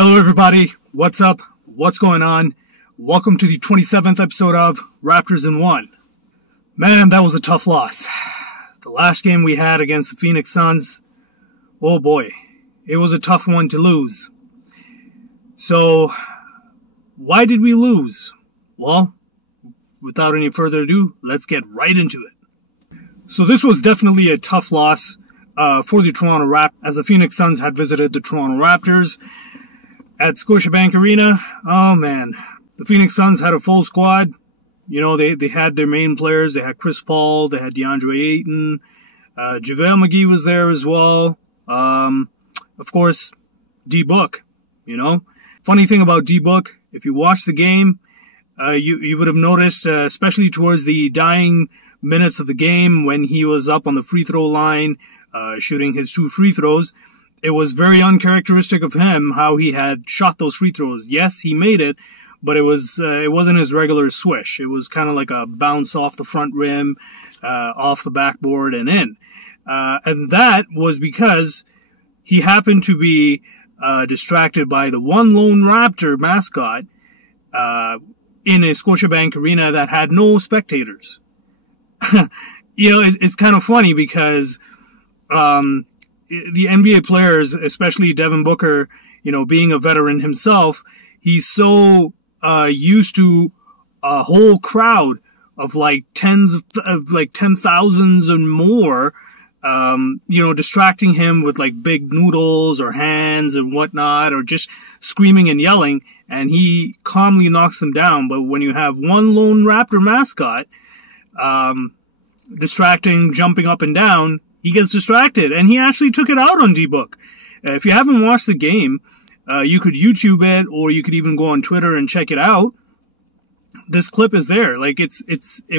Hello everybody, what's up, what's going on? Welcome to the 27th episode of Raptors in 1. Man, that was a tough loss. The last game we had against the Phoenix Suns, oh boy, it was a tough one to lose. So, why did we lose? Well, without any further ado, let's get right into it. So this was definitely a tough loss for the Toronto Raptors, as the Phoenix Suns had visited the Toronto Raptors at Scotiabank Arena. Oh man, the Phoenix Suns had a full squad. You know, they had their main players. They had Chris Paul, they had DeAndre Ayton, JaVale McGee was there as well. Of course, D-Book, you know. Funny thing about D-Book, if you watch the game, you would have noticed, especially towards the dying minutes of the game when he was up on the free throw line, shooting his 2 free throws, it was very uncharacteristic of him how he had shot those free throws. Yes, he made it, but it wasn't his regular swish. It was kind of like a bounce off the front rim, off the backboard and in. And that was because he happened to be distracted by the one lone Raptor mascot in a Scotiabank Arena that had no spectators. You know, it's kind of funny because the NBA players, especially Devin Booker, you know, being a veteran himself, he's so used to a whole crowd of like tens thousands and more, you know, distracting him with like big noodles or hands and whatnot, or just screaming and yelling, and he calmly knocks them down. But when you have one lone Raptor mascot distracting, jumping up and down, he gets distracted, and he actually took it out on D-Book. If you haven't watched the game, you could YouTube it, or you could even go on Twitter and check it out. This clip is there. Like, it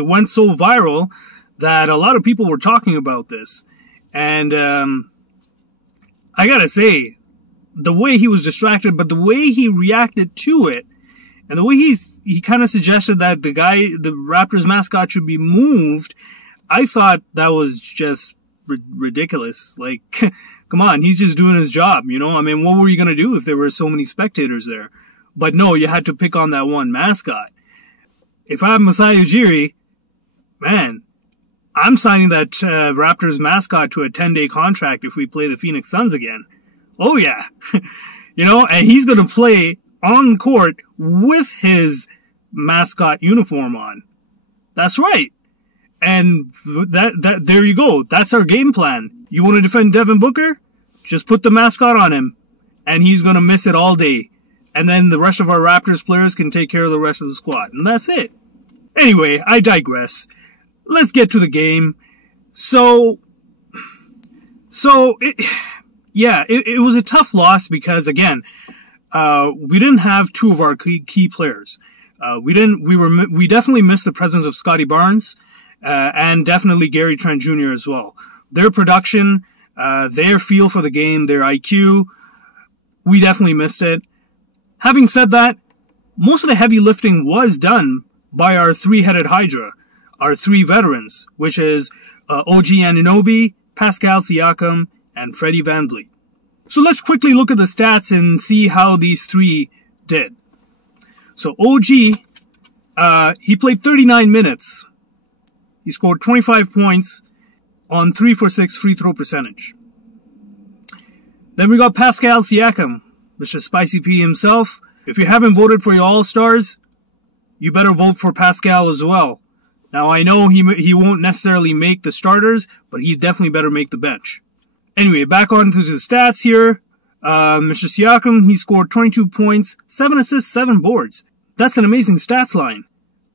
went so viral that a lot of people were talking about this. And, I gotta say, the way he was distracted, but the way he reacted to it, and the way he kind of suggested that the Raptors mascot should be moved, I thought that was just ridiculous. Like, come on, he's just doing his job, you know? I mean, what were you gonna do if there were so many spectators there? But no, you had to pick on that one mascot. If I'm Masai Ujiri, man, I'm signing that Raptors mascot to a 10-day contract if we play the Phoenix Suns again. Oh yeah. You know, and he's gonna play on court with his mascot uniform on. That's right. And there you go. That's our game plan. You want to defend Devin Booker? Just put the mascot on him, and he's going to miss it all day. And then the rest of our Raptors players can take care of the rest of the squad. And that's it. Anyway, I digress. Let's get to the game. So it was a tough loss because, again, we didn't have 2 of our key players. We definitely missed the presence of Scotty Barnes. And definitely Gary Trent Jr. as well. Their production, their feel for the game, their IQ, we definitely missed it. Having said that, most of the heavy lifting was done by our 3-headed Hydra, our 3 veterans, which is OG Anunoby, Pascal Siakam, and Freddie Vanvleet. So let's quickly look at the stats and see how these 3 did. So OG, he played 39 minutes. He scored 25 points on 3 for 6 free throw percentage. Then we got Pascal Siakam, Mr. Spicy P himself. If you haven't voted for your All-Stars, you better vote for Pascal as well. Now, I know he won't necessarily make the starters, but he definitely better make the bench. Anyway, back on to the stats here. Mr. Siakam, he scored 22 points, 7 assists, 7 boards. That's an amazing stats line.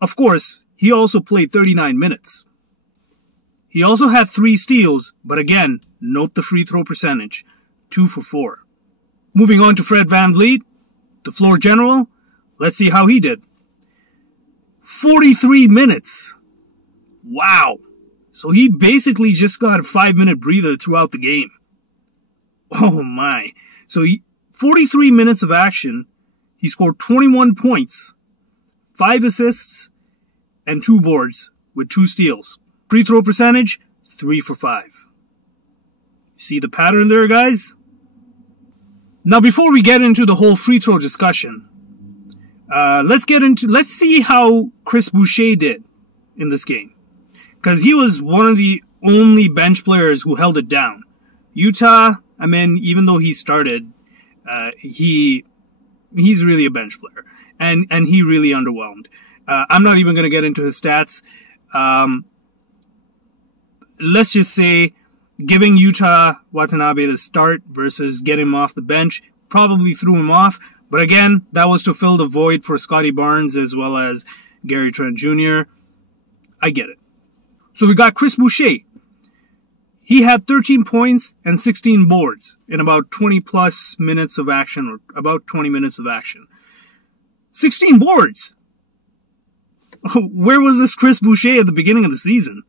Of course, he also played 39 minutes. He also had 3 steals, but again, note the free throw percentage, 2 for 4. Moving on to Fred VanVleet, the floor general. Let's see how he did. 43 minutes. Wow. So he basically just got a 5-minute breather throughout the game. Oh my. So 43 minutes of action. He scored 21 points, 5 assists, and 2 boards with 2 steals. Free throw percentage, 3 for 5. See the pattern there, guys? Now, before we get into the whole free throw discussion, let's see how Chris Boucher did in this game. Because he was one of the only bench players who held it down. Utah, I mean, even though he started, he's really a bench player. And he really underwhelmed. I'm not even going to get into his stats. Let's just say giving Utah Watanabe the start versus getting him off the bench probably threw him off. But again, that was to fill the void for Scotty Barnes as well as Gary Trent Jr. I get it. So we got Chris Boucher. He had 13 points and 16 boards in about 20 plus minutes of action, or about 20 minutes of action. 16 boards! Where was this Chris Boucher at the beginning of the season?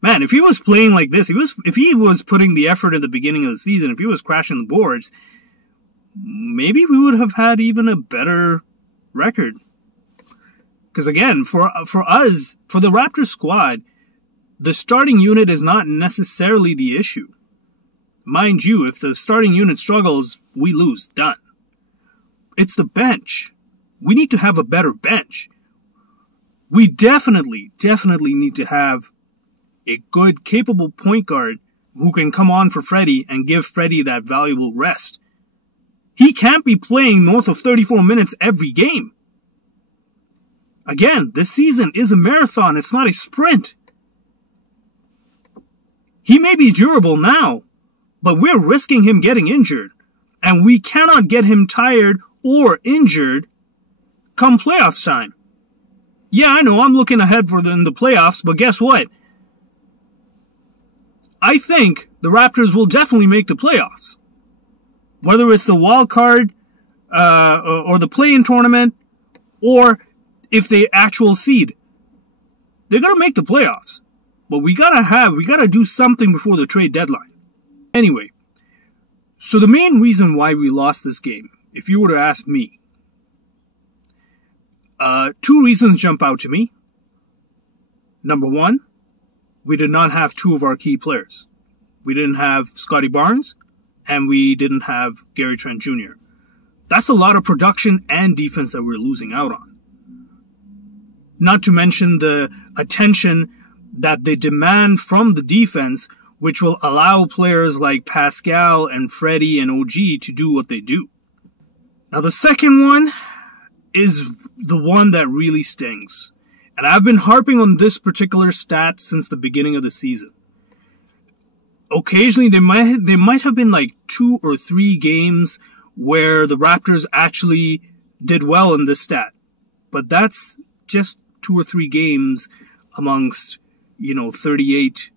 Man, if he was playing like this, if he was putting the effort at the beginning of the season, if he was crashing the boards, maybe we would have had even a better record. Because again, for us, for the Raptors squad, the starting unit is not necessarily the issue. Mind you, if the starting unit struggles, we lose. Done. It's the bench. We need to have a better bench. We definitely need to have a good, capable point guard who can come on for Freddie and give Freddie that valuable rest. He can't be playing north of 34 minutes every game. Again, this season is a marathon. It's not a sprint. He may be durable now, but we're risking him getting injured. And we cannot get him tired or injured come playoffs time. Yeah, I know, I'm looking ahead for in the playoffs, but guess what? I think the Raptors will definitely make the playoffs. Whether it's the wild card, or the play-in tournament, or if they actual seed. They're gonna make the playoffs. But we gotta do something before the trade deadline. Anyway, so the main reason why we lost this game, if you were to ask me, two reasons jump out to me. Number one, we did not have two of our key players. We didn't have Scotty Barnes, and we didn't have Gary Trent Jr. That's a lot of production and defense that we're losing out on. Not to mention the attention that they demand from the defense, which will allow players like Pascal and Freddie and OG to do what they do. Now the second one is the one that really stings. And I've been harping on this particular stat since the beginning of the season. Occasionally, there might have been like 2 or 3 games where the Raptors actually did well in this stat. But that's just 2 or 3 games amongst, 38,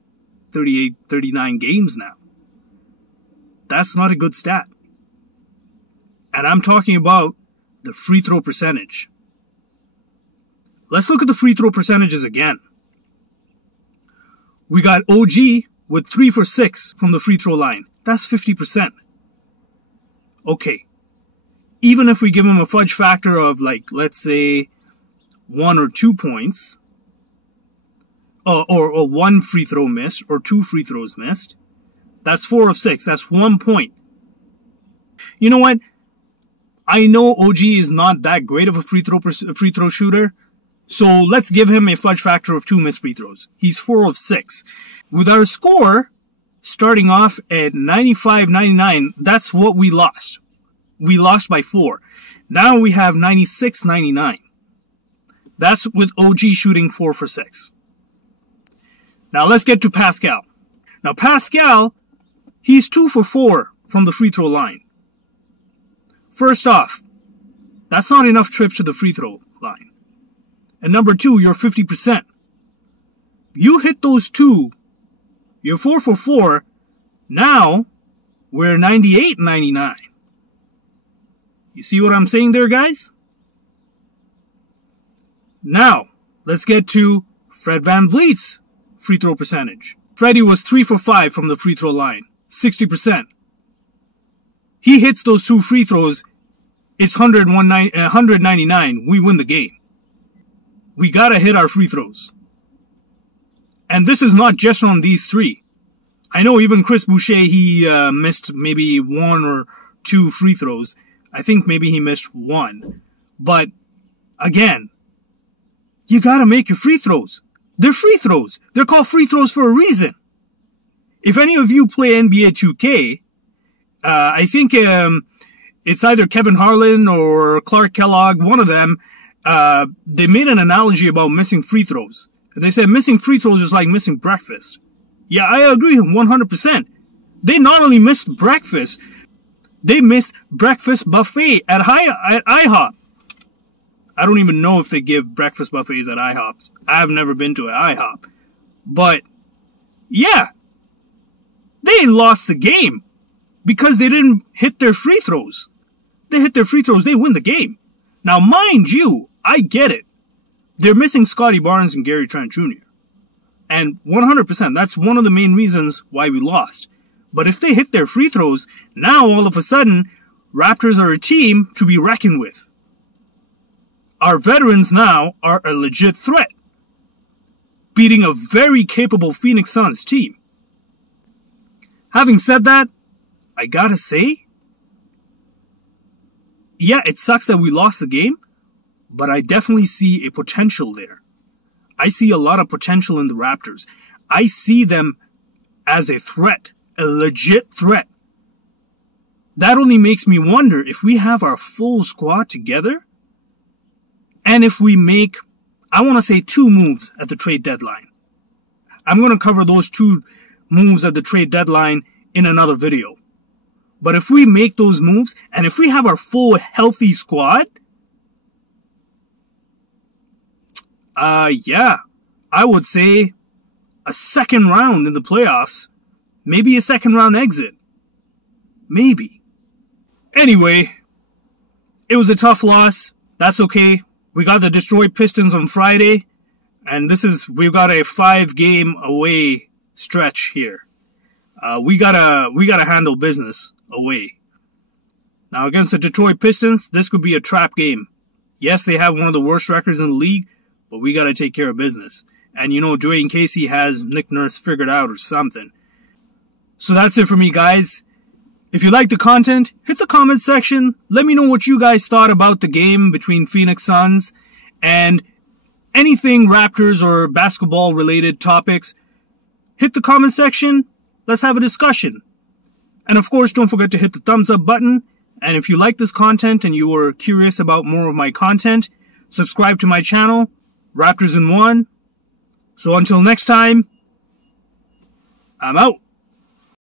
39 games now. That's not a good stat. And I'm talking about the free throw percentage. Let's look at the free throw percentages again. We got OG with 3 for 6 from the free throw line. That's 50%. Okay. Even if we give him a fudge factor of let's say 1 or 2 points, or 1 free throw missed, or 2 free throws missed, that's 4 of 6. That's 1 point. You know what? I know OG is not that great of a free throw shooter, so let's give him a fudge factor of 2 missed free throws. He's 4 of 6. With our score starting off at 95-99, that's what we lost. We lost by 4. Now we have 96-99. That's with OG shooting 4 for 6. Now let's get to Pascal. Now Pascal, he's 2 for 4 from the free throw line. First off, that's not enough trips to the free throw line. And number 2, you're 50%. You hit those 2, you're 4 for 4. Now, we're 98-99. You see what I'm saying there, guys? Now, let's get to Fred VanVleet's free throw percentage. Freddie was 3 for 5 from the free throw line. 60%. He hits those 2 free throws, it's 199. We win the game. We gotta hit our free throws. And this is not just on these 3. I know even Chris Boucher, he missed maybe 1 or 2 free throws. I think maybe he missed 1. But, again, you gotta make your free throws. They're free throws. They're called free throws for a reason. If any of you play NBA 2K, I think it's either Kevin Harlan or Clark Kellogg, one of them, they made an analogy about missing free throws. They said missing free throws is like missing breakfast. Yeah, I agree 100%. They not only missed breakfast, they missed breakfast buffet at IHOP. I don't even know if they give breakfast buffets at IHOP. I've never been to an IHOP. But, yeah, they lost the game because they didn't hit their free throws. They hit their free throws, they win the game. Now, mind you, I get it. They're missing Scotty Barnes and Gary Trent Jr. And 100%, that's one of the main reasons why we lost. But if they hit their free throws, now all of a sudden, Raptors are a team to be reckoned with. Our veterans now are a legit threat, beating a very capable Phoenix Suns team. Having said that, I gotta say, yeah, it sucks that we lost the game, but I definitely see a potential there. I see a lot of potential in the Raptors. I see them as a threat, a legit threat. That only makes me wonder if we have our full squad together, and if we make, I want to say 2 moves at the trade deadline. I'm going to cover those 2 moves at the trade deadline in another video. But if we make those moves, and if we have our full healthy squad, yeah, I would say a second round in the playoffs. Maybe a second round exit. Maybe. Anyway, it was a tough loss. That's okay. We got the Detroit Pistons on Friday, and we've got a 5-game away stretch here. We gotta handle business away. Now against the Detroit Pistons, this could be a trap game. Yes, they have one of the worst records in the league, but we gotta take care of business. And you know, Dwayne Casey has Nick Nurse figured out or something. So that's it for me, guys. If you like the content, hit the comment section. Let me know what you guys thought about the game between Phoenix Suns and anything Raptors or basketball related topics. Hit the comment section. Let's have a discussion. And of course, don't forget to hit the thumbs up button. And if you like this content and you are curious about more of my content, subscribe to my channel, Raptors in 1. So until next time, I'm out.